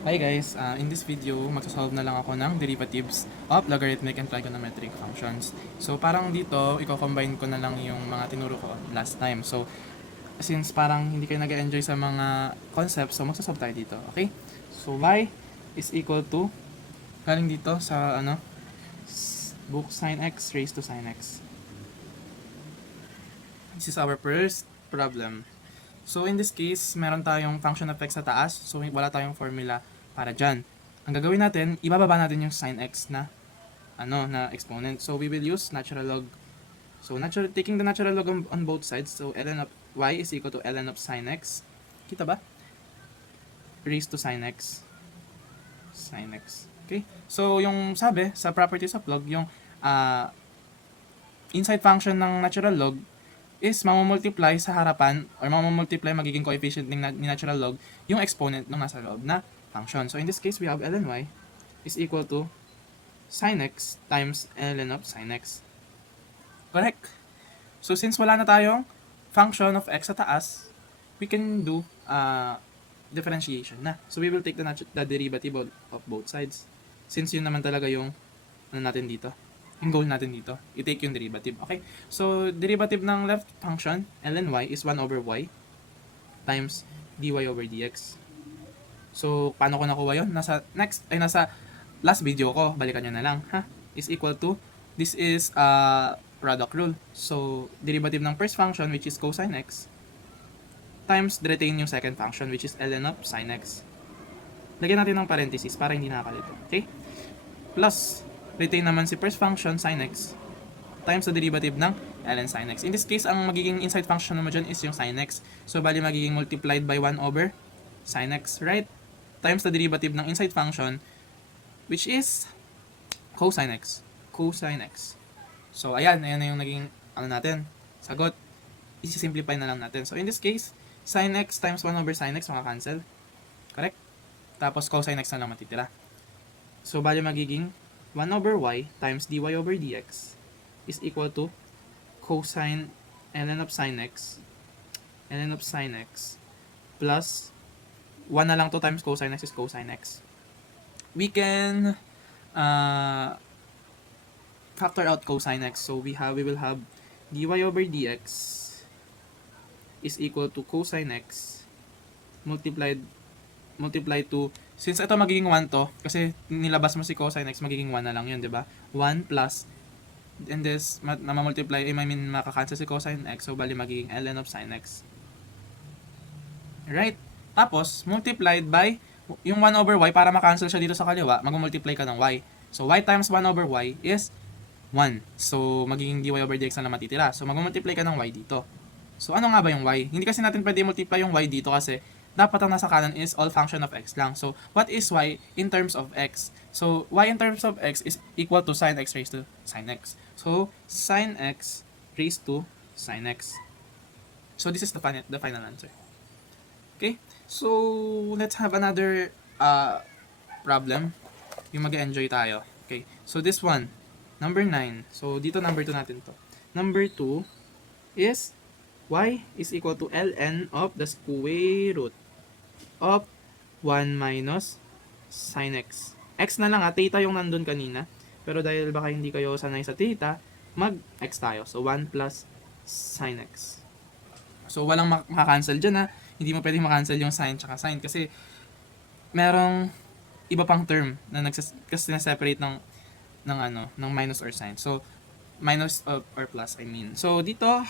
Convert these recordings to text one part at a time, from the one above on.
Hi guys, in this video, magsasolve na lang ako ng derivatives of logarithmic and trigonometric functions. So parang dito, i-combine ko na lang yung mga tinuro ko last time. So since parang hindi kayo nag-enjoy sa mga concepts, so magsasolve tayo dito, okay? So y is equal to, galing dito sa book sin x raised to sin x. This is our first problem. So in this case, meron tayong function of x sa taas. So wala tayong formula para dyan. Ang gagawin natin, ibababa natin yung sin x na exponent. So we will use natural log. So taking the natural log on both sides. So ln of y is equal to ln of sin x. Kita ba? Raised to sin x. Sin x. Okay? So yung sabi sa properties of log, yung uh, inside function ng natural log is mamumultiply sa harapan or mamumultiply magiging coefficient ni natural log yung exponent ng nasa loob na function. So in this case, we have ln y is equal to sin x times ln of sin x. Correct? So since wala na tayong function of x sa taas, we can do differentiation na. So we will take the derivative of both sides. Since yun naman talaga yung natin dito. Yung goal natin dito, i-take yung derivative. Okay? So, derivative ng left function, ln y, is 1 over y times dy over dx. So, paano ko nakuha yun? Nasa last video ko, balikan nyo na lang, ha? Is equal to, this is product rule. So, derivative ng first function, which is cosine x, times retain yung second function, which is ln of sin x. Lagyan natin ng parenthesis para hindi nakakalito. Okay? Plus, retain naman si first function sin x times the derivative ng ln sin x. In this case, ang magiging inside function naman dyan is yung sin x. So, bali magiging multiplied by 1 over sin x, right? Times the derivative ng inside function, which is cosine x. Cosine x. So, ayan na yung naging, natin, sagot. I-simplify na lang natin. So, in this case, sin x times 1 over sin x, makakancel. Correct? Tapos, cosine x na lang matitira. So, bali magiging 1 over y times dy over dx is equal to cosine ln of sin x plus 1 na lang to times cosine x is cosine x. We can factor out cosine x. So we will have dy over dx is equal to cosine x multiplied to, since ito magiging 1 to, kasi nilabas mo si cosine x, magiging 1 na lang yun, di ba? 1 plus, and this, mamultiply, makakancel si cosine x, so bali magiging ln of sin x. Right? Tapos, multiplied by, yung 1 over y, para makancel siya dito sa kaliwa, mag-multiply ka ng y. So, y times 1 over y is 1. So, magiging dy over dx na lang matitira. So, mag-multiply ka ng y dito. So, ano nga ba yung y? Hindi kasi natin pwede multiply yung y dito kasi dapat ang nasa kanan is all function of x lang. So, what is y in terms of x? So, y in terms of x is equal to sin x raised to sin x. So, sin x raised to sin x. So, this is the final answer. Okay? So, let's have another problem. Yung mag-enjoy tayo. Okay? So, this one, number 9. So, dito number 2 natin to. Number 2 is y is equal to ln of the square root of 1 minus sin x. X na lang theta yung nandun kanina. Pero dahil baka hindi kayo sanay sa theta, mag-x tayo. So, 1 plus sin x. So, walang makakancel dyan Hindi mo pwedeng makancel yung sin tsaka sin kasi merong iba pang term na kasi na-separate ng minus or sin. So, minus or plus, I mean. So, dito,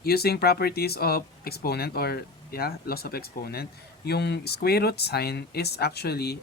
using properties of exponent or loss of exponent, yung square root sign is actually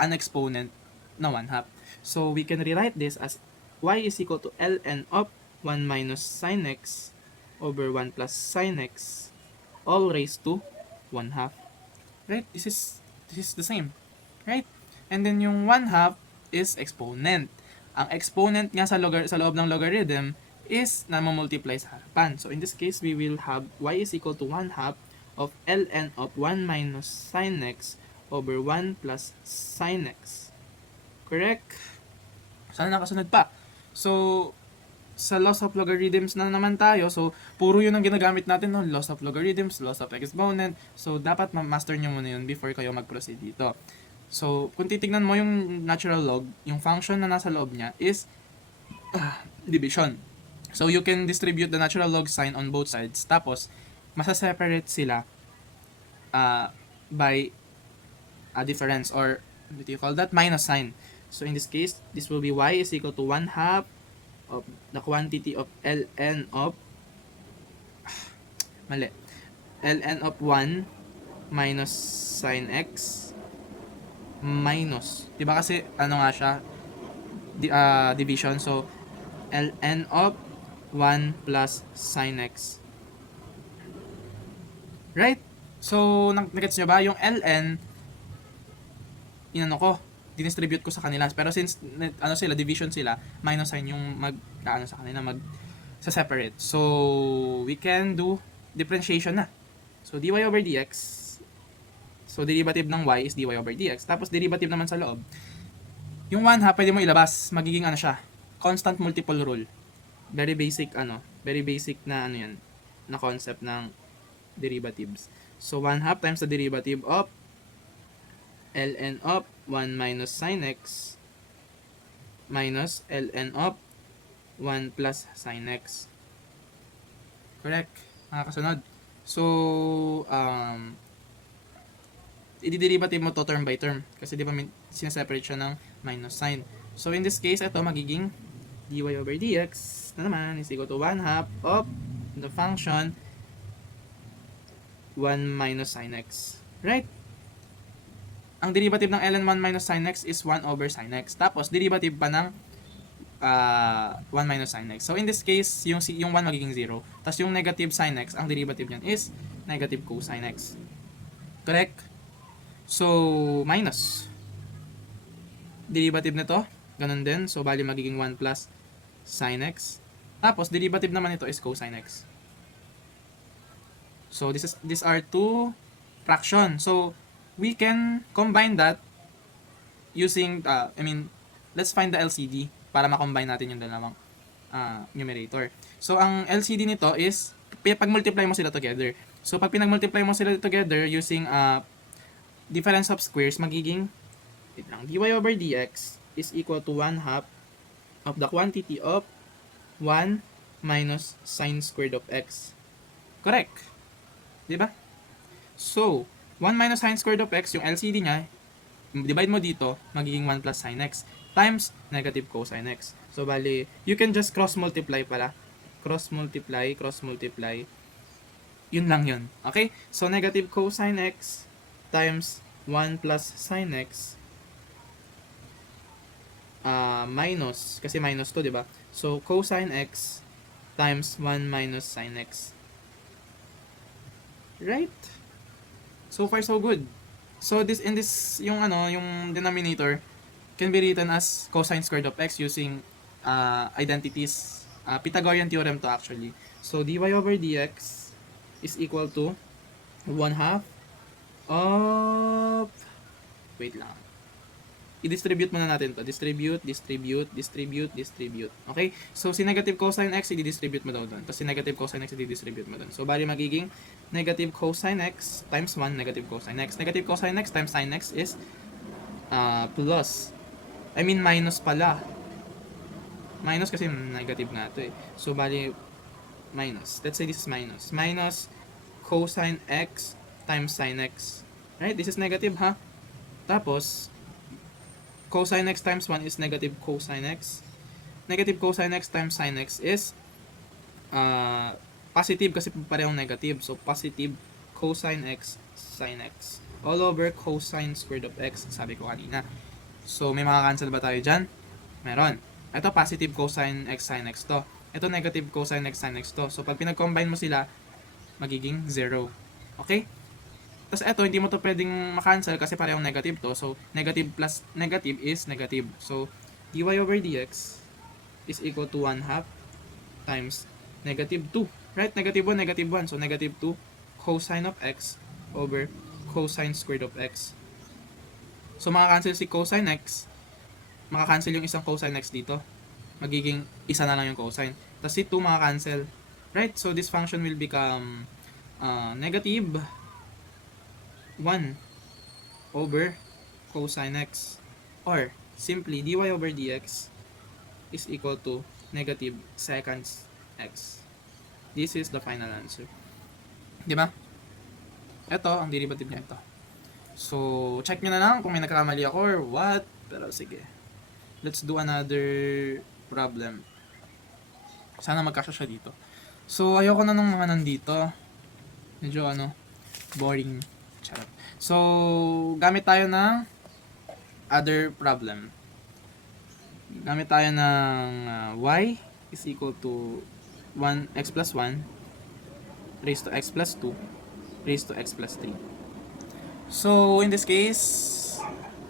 an exponent na 1/2. So, we can rewrite this as y is equal to ln of 1 minus sin x over 1 plus sin x all raised to 1/2. Right? This is the same. Right? And then yung 1/2 is exponent. Ang exponent nga sa loob ng logarithm is na multiply sa harapan. So, in this case, we will have y is equal to 1/2 of ln of 1 minus sin x over 1 plus sin x. Correct? Sana nakasunod pa. So, sa laws of logarithms na naman tayo. So, puro yun ang ginagamit natin, no? Laws of logarithms, laws of exponent. So, dapat ma-master nyo muna yun before kayo mag-proceed dito. So, kung titignan mo yung natural log, yung function na nasa loob niya is division. So, you can distribute the natural log sign on both sides. Tapos, masaseparate sila by a difference, or what do you call that? Minus sign. So, in this case, this will be y is equal to 1/2 of the quantity of ln of ln of 1 minus sin x minus, diba kasi ano nga siya, division, so ln of 1 plus sin x, right? So nagets nyo ba yung ln, inano ko, dinistribute ko sa kanila, pero since ano sila, division sila, minus sign yung sa kanila, sa separate. So we can do differentiation na. So dy over dx, so derivative ng y is dy over dx, tapos derivative naman sa loob, yung 1/2 pwede mo ilabas, magiging ano siya, constant multiple rule. Very basic na ano yan, na concept ng derivatives. So 1/2 times the derivative of ln of 1 minus sin x minus ln of 1 plus sin x. Correct, mga kasunod. So, i-derivative mo to term by term. Kasi di ba sineseparate siya ng minus sign. So, in this case, ito magiging dy over dx na naman is equal to 1/2 of the function 1 minus sin x. Right? Ang derivative ng ln 1 minus sin x is 1 over sin x. Tapos, derivative pa ng 1 minus sin x. So, in this case, yung 1 magiging 0. Tapos, yung negative sin x, ang derivative niyan is negative cosine x. Correct? So, minus. Derivative nito, ganun din. So, bali magiging 1 plus sin x. Tapos, derivative naman ito is cosine x. So, these are two fractions. So, we can combine that using, let's find the LCD para ma-combine natin yung dalawang numerator. So, ang LCD nito is, pag-multiply mo sila together. So, pag pinag-multiply mo sila together using difference of squares, magiging, dy over dx is equal to 1/2 of the quantity of 1 minus sin squared of x. Correct? Diba? So, 1 minus sin squared of x, yung LCD niya, divide mo dito, magiging 1 plus sin x times negative cosine x. So, bali, you can just cross-multiply pala. Cross-multiply. Yun lang yun. Okay? So, negative cosine x times 1 plus sin x minus, kasi minus to, diba? So, cosine x times 1 minus sin x. Right? So far, so good. So, yung denominator can be written as cosine squared of x using identities. Pythagorean theorem to actually. So, dy over dx is equal to 1/2 of... Wait lang. I-distribute muna natin to. Distribute. Okay? So, si negative cosine x, i-distribute mo daw doon. Tapos si negative cosine x, i-distribute mo doon. So, bali magiging negative cosine x times 1 negative cosine x. Negative cosine x times sin x is minus pala. Minus kasi negative nga ito eh. So, bali minus. Let's say this is minus. Minus cosine x times sin x. Right? This is negative, ha? Tapos, cosine x times 1 is negative cosine x. Negative cosine x times sin x is positive kasi parehong negative. So, positive cosine x sin x. All over cosine squared of x, sabi ko kanina. So, may makakancel ba tayo dyan? Meron. Ito, positive cosine x sin x to. Ito, negative cosine x sin x to. So, pag pinag-combine mo sila, magiging 0. Okay? Tapos ito, hindi mo to pwedeng makancel kasi parehong negative to. So, negative plus negative is negative. So, dy over dx is equal to 1/2 times negative 2. Right? Negative 1, negative 1. So, negative 2 cosine of x over cosine squared of x. So, makakancel si cosine x. Makakancel yung isang cosine x dito. Magiging isa na lang yung cosine. Tapos si 2 maka-cancel. Right? So this function will become negative 1 over cosine x, or simply dy over dx is equal to negative seconds x. This is the final answer. Di ba? Ito, ang derivative niya ito. So, check nyo na lang kung may nagkakamali ako or what. Pero sige. Let's do another problem. Sana magkasya siya dito. So, ayoko na nung mga nandito. Medyo boring. Charot. So, gamit tayo ng other problem. Gamit tayo ng y is equal to 1x plus 1 raised to x plus 2 raised to x plus 3. So, in this case,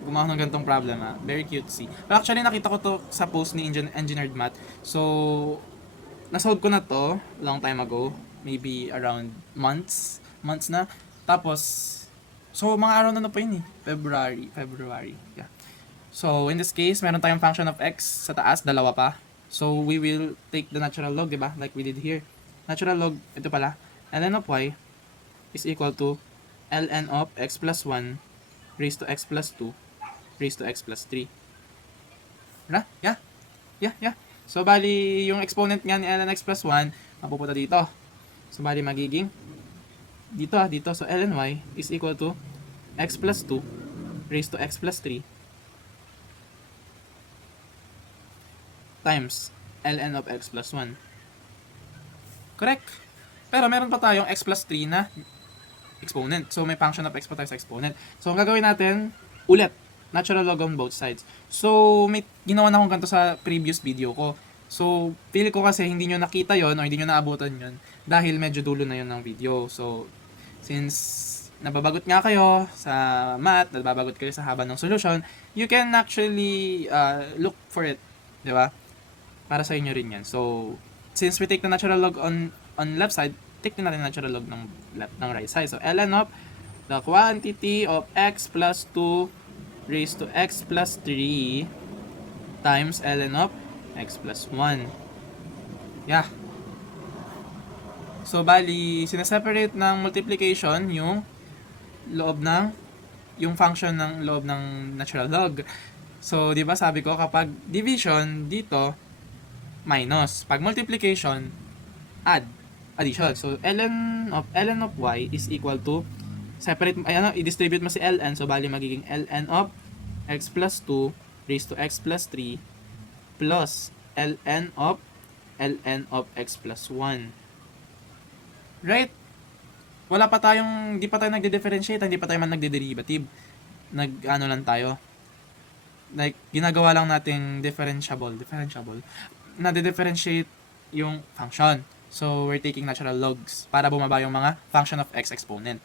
gumawa ng ganitong problem Very cutesy. Pero actually, nakita ko to sa post ni Engineered Math. So, nasolve ko na to long time ago. Maybe around months na. Tapos, so mga araw na pa yun February. Yeah. So, in this case, meron tayong function of x sa taas, dalawa pa. So, we will take the natural log, diba? Like we did here. Natural log, ito pala, ln of y is equal to ln of x plus 1 raised to x plus 2 raised to x plus 3. Right? Yeah. So, bali, yung exponent nga ni ln x plus 1, mapupunta dito. So, bali, magiging dito. So, ln y is equal to x plus 2 raised to x plus 3 times ln of x plus 1. Correct? Pero meron pa tayong x plus 3 na exponent. So, may function of x pa tayo sa exponent. So, ang gagawin natin, ulit, natural log on both sides. So, may ginawa na akong ganito sa previous video ko. So, pili ko kasi hindi nyo nakita yon o hindi nyo naabutan yon dahil medyo dulo na yon ng video. So, since nababagot nga kayo sa math, nababagot kayo sa haba ng solution, you can actually look for it. Diba? Para sa inyo rin yan. So, since we take the natural log on left side, take din natin natural log ng right side. So, ln of the quantity of x plus 2 raised to x plus 3 times ln of x plus 1. Yeah. So, bali, sineseparate ng multiplication yung function ng loob ng natural log. So, di ba sabi ko, kapag division, dito, minus. Pag multiplication, addition. So, ln of y is equal to, i-distribute mo si ln, so bali magiging ln of x plus 2 raised to x plus 3 plus ln of x plus 1. Right? Hindi pa tayo nagde-differentiate, hindi pa tayo man nagde-derivative. Lang tayo. Like, ginagawa lang nating differentiable. Nade-differentiate yung function. So, we're taking natural logs para bumaba yung mga function of x exponent.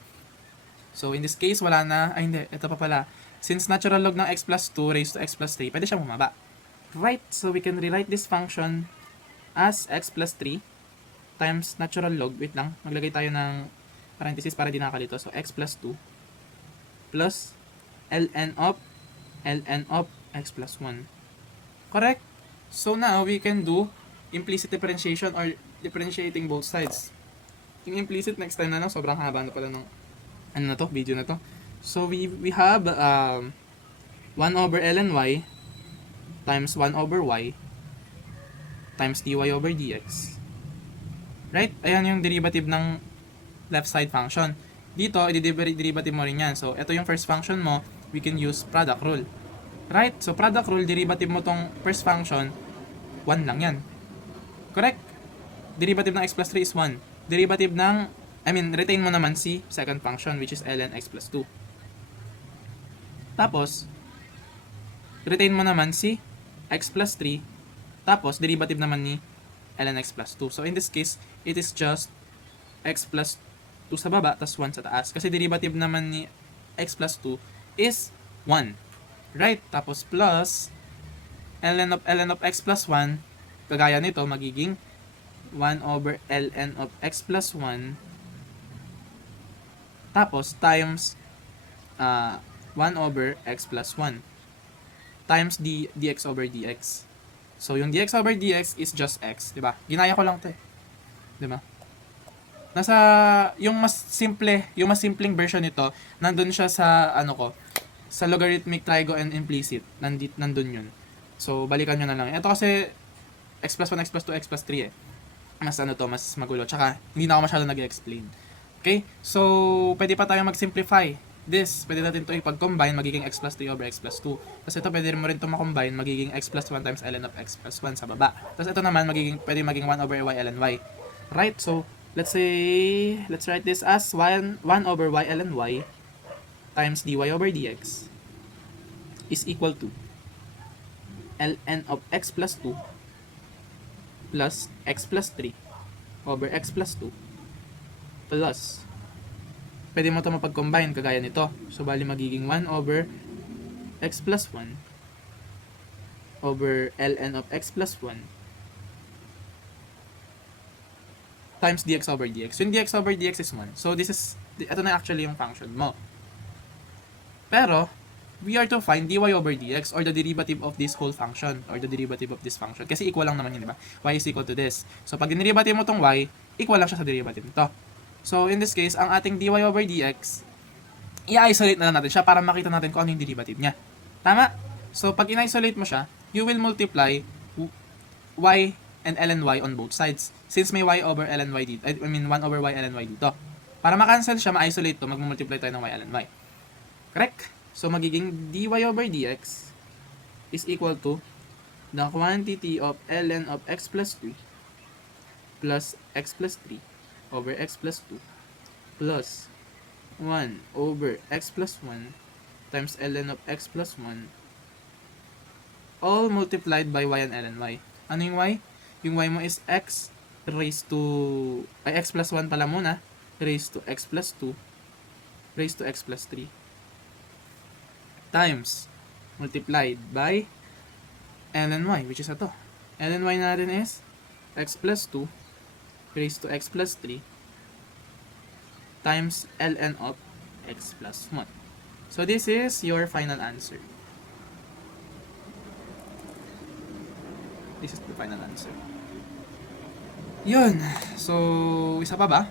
So, in this case, wala na. Hindi. Ito pa pala. Since natural log ng x plus 2 raised to x plus 3, pwede siya bumaba. Right? So, we can rewrite this function as x plus 3 times natural log. Wait lang. Maglagay tayo ng parenthesis para di nakalito. So, x plus 2 plus ln of x plus 1. Correct? So now, we can do implicit differentiation or differentiating both sides. Yung implicit, next time sobrang haba na pala ng video na to. So, we have 1 over ln y times 1 over y times dy over dx. Right? Ayan yung derivative ng left side function. Dito, i-derivative mo rin yan. So, ito yung first function mo, we can use product rule. Right? So, product rule, derivative mo tong first function, 1 lang yan. Correct? Derivative ng x plus 3 is 1. Derivative ng, retain mo naman si second function, which is ln x plus 2. Tapos, retain mo naman si x plus 3. Tapos, derivative naman ni ln x plus 2. So, in this case, it is just x plus 2 sa baba, tas 1 sa taas. Kasi derivative naman ni x plus 2 is 1. Right? Tapos plus ln of x plus 1, kagaya nito, magiging 1 over ln of x plus 1 tapos times 1 over x plus 1 times dx over dx. So, yung dx over dx is just x, di ba? Ginaya ko lang 'to, eh. Di ba? Nasa, yung mas simpleng version nito, nandun siya sa, sa logarithmic trigo and implicit. Nandun yun. So, balikan nyo na lang. Ito kasi, x plus 1, x plus 2, x plus 3 eh. Mas mas magulo. Tsaka, hindi na ako masyado nag-explain. Okay? So, pwede pa tayo mag-simplify. This, pwede natin ito ipag-combine, magiging x plus 3 over x plus 2. Tapos ito, pwede mo rin ito ma-combine, magiging x plus 1 times ln of x plus 1 sa baba. Tapos ito naman, pwede maging 1 over y ln y. Right? So, let's write this as 1 over y ln y times dy over dx is equal to ln of x plus 2 plus x plus 3 over x plus 2 plus, pwede mo ito mapag-combine kagaya nito. So, bali magiging 1 over x plus 1 over ln of x plus 1 times dx over dx. Yung dx over dx is 1. So, ito na actually yung function mo. Pero, we are to find dy over dx or the derivative of this whole function or the derivative of this function. Kasi equal lang naman yun, di ba? Y is equal to this. So, pag dinerivative mo tong y, equal lang siya sa derivative nito. So, in this case, ang ating dy over dx, i-isolate na lang natin siya para makita natin kung ano yung derivative niya. Tama? So, pag in-isolate mo siya, you will multiply y and ln y on both sides. Since may y over ln y dito, 1 over y ln y dito. Para ma-cancel siya, ma-isolate to, mag-multiply tayo ng y ln y. Correct? So, magiging dy over dx is equal to the quantity of ln of x plus 2 plus x plus 3 over x plus 2 plus 1 over x plus 1 times ln of x plus 1 all multiplied by y and ln y. Ano yung y? Yung y mo is x raised to, x plus 1 pala muna, raised to x plus 2 raised to x plus 3 times multiplied by ln y, which is ito. ln y natin is x plus 2 raised to x plus 3 times ln of x plus 1. So, this is your final answer. This is the final answer. Yun. So, isa pa ba?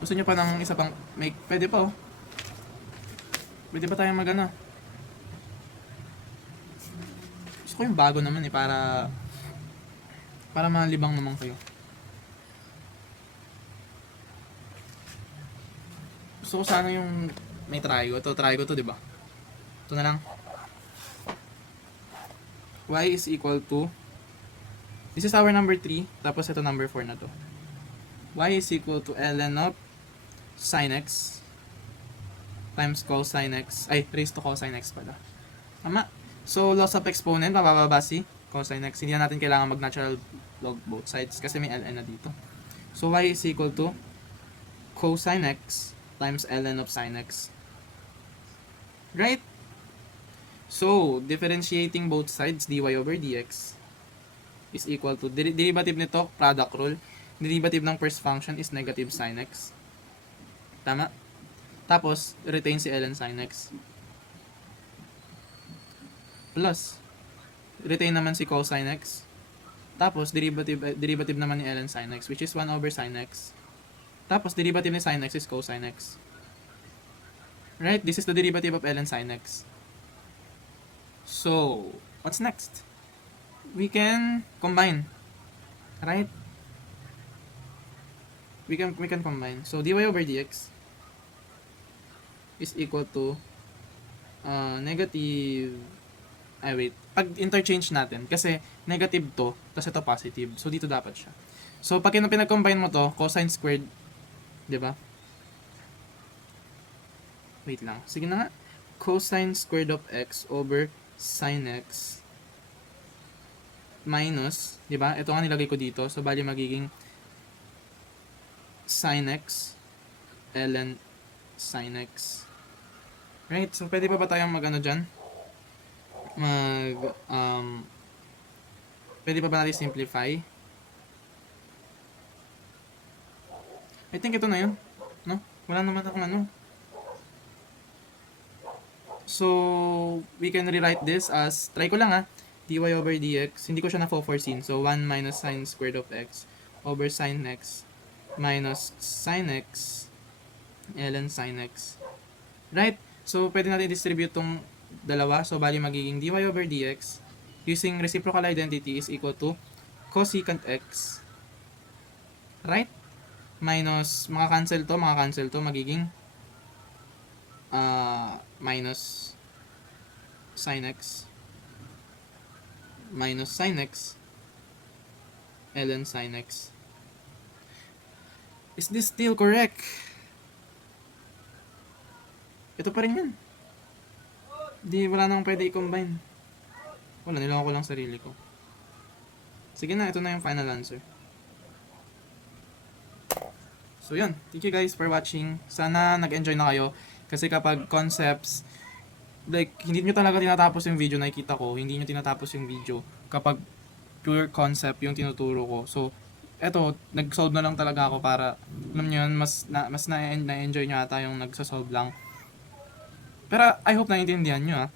Gusto nyo pa ng isa pang, pwede pa oh. Pwede pa tayong mag-ano. Gusto ko yung bago naman eh, para malibang naman kayo. Gusto ko sana yung may trigo. Trigo to, di ba? Ito na lang. Y is equal to, this is our number 3, tapos ito number 4 na to. Y is equal to ln of sin x times cosine x, raised to cosine x pala. Tama? So, loss of exponent, mabababa si cosine x. Hindi na natin kailangan mag-natural log both sides kasi may ln na dito. So, y is equal to cosine x times ln of sin x. Right? So, differentiating both sides, dy over dx is equal to, derivative nito, product rule. Derivative ng first function is negative sin x. Tama? Tapos, retain si ln sin x. Plus, retain naman si cosine x. Tapos, derivative naman ni ln sin x, which is 1 over sin x. Tapos, derivative ni sin x is cosine x. Right? This is the derivative of ln sin x. So, what's next? We can combine. Right? We can combine. So, dy over dx is equal to negative, wait. Pag interchange natin, kasi negative to, tapos ito positive. So, dito dapat siya. So, pag pinag-combine mo to, cosine squared, di ba? Wait lang. Sige na nga. Cosine squared of x over sin x minus, di ba? Ito nga nilagay ko dito. So, bali magiging sin x ln sin x. Right? So, pwede pa ba tayong mag-ano dyan? Pwede pa ba natin simplify? I think ito na yun. No? Wala naman akong ano. So, we can rewrite this as, try ko lang dy dy over dx, hindi ko siya na-foreseen. So, 1 minus sine squared of x over sine x minus sine x ln sine x. Right? So, pwede natin distribute tong dalawa. So, bali magiging dy over dx using reciprocal identity is equal to cosecant x. Right? Minus, makakancel to, magiging minus sin x minus sin x ln sin x. Is this still correct? Ito pa rin yan. Di, wala nang pwede i-combine. Wala, niloko ko lang sarili ko. Sige na, ito na yung final answer. So yun, thank you guys for watching. Sana nag-enjoy na kayo. Kasi kapag concepts, like, hindi nyo talaga tinatapos yung video, nakikita ko, hindi nyo tinatapos yung video kapag pure concept yung tinuturo ko. So, eto, nag-solve na lang talaga ako para, alam nyo yun, mas na-enjoy nyo ata yung nagsasolve lang. Pero, I hope naiintindihan nyo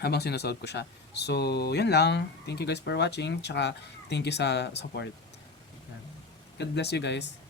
habang sinasolve ko siya. So, yun lang. Thank you guys for watching, tsaka thank you sa support. God bless you guys.